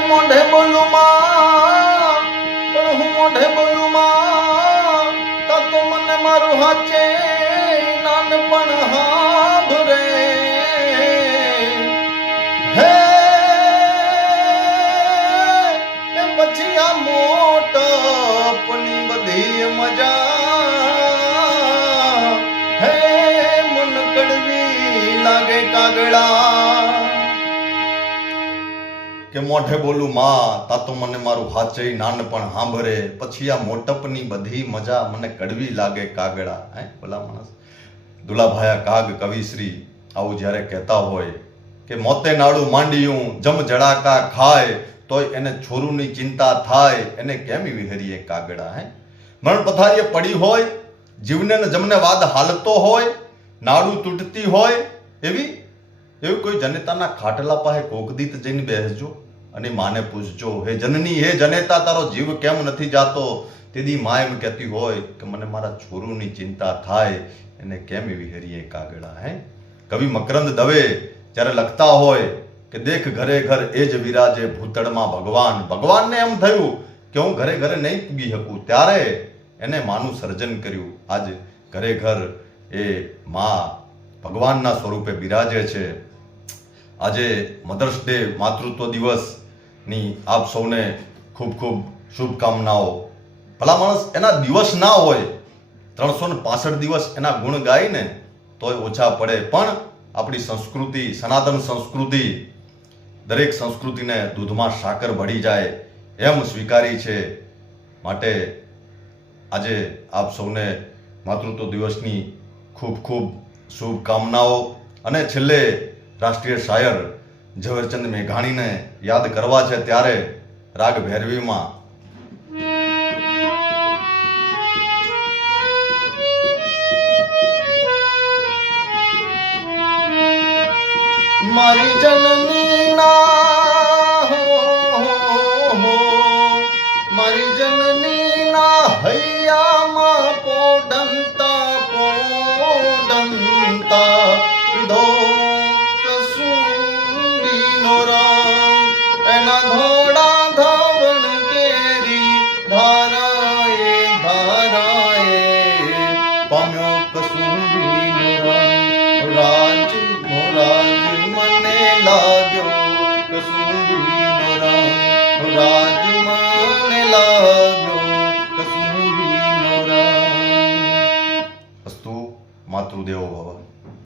મોઢે બોલું માં, પણ હું મોઢે બોલું માં, તો તું મને મારું હાચે નાનપણ હાંભરે. હે પછી આ મોટપની બધી મજા, હે મન કડવી લાગે કાગડા. કે મોઢે બોલું માં, તા તો મને મારું હાચે નાનપણ હાંભરે, પછી આ મોટપની બધી મજા મને કડવી લાગે કાગડા. હે ભલા માણસ. દુલાભાયા કાગ કવિશ્રી આવું જ્યારે કહેતા હોય કે મોતે નાડું માંડિયું જમ જડાકા ખાય, તોય એને છોરુની ચિંતા થાય, એને કેમ વિહરીએ કાગડા. હે મરણ પથારીએ પડી હોય, જીવને ને જમને વાદ હાલતો હોય, નાડું તૂટતી હોય, એવું કોઈ જનેતાના ખાટલા પાસે કોકદીત જઈને બેસજો અને માને પૂછજો, હે જનની, હે જનેતા, તારો જીવ કેમ નથી જાતો? તેદી મા એમ કહેતી હોય કે મને મારા છોરુની ચિંતા થાય, એને કેમ વિહરીએ કાગડા. હે કવિ મકરંદ દવે જ્યારે લખતા હોય કે દેખ ઘરે ઘર એ જ વિરાજે ભૂતળમાં ભગવાન, ભગવાનને એમ થયું કે હું ઘરે ઘરે નહીં પૂગી શકું, ત્યારે એને માનું સર્જન કર્યું. આજ ઘરે ઘર એ મા ભગવાનના સ્વરૂપે બિરાજે છે. આજે મધર્સ ડે, માતૃત્વ દિવસની આપ સૌને ખૂબ ખૂબ શુભકામનાઓ. ભલા માણસ એના દિવસ ના હોય, 365 દિવસ એના ગુણ ગાઈને તોય ઓછા પડે, પણ આપણી સંસ્કૃતિ, સનાતન સંસ્કૃતિ, દરેક સંસ્કૃતિને દૂધમાં સાકર ભળી જાય એમ સ્વીકારી છે. માટે આજે આપ સૌને માતૃત્વ દિવસની ખૂબ ખૂબ શુભકામનાઓ. અને છેલ્લે રાષ્ટ્રીય શાયર ઝવેરચંદ મેઘાણીને યાદ કરવા છે, ત્યારે રાગ ભૈરવીમાં મારી જનની ના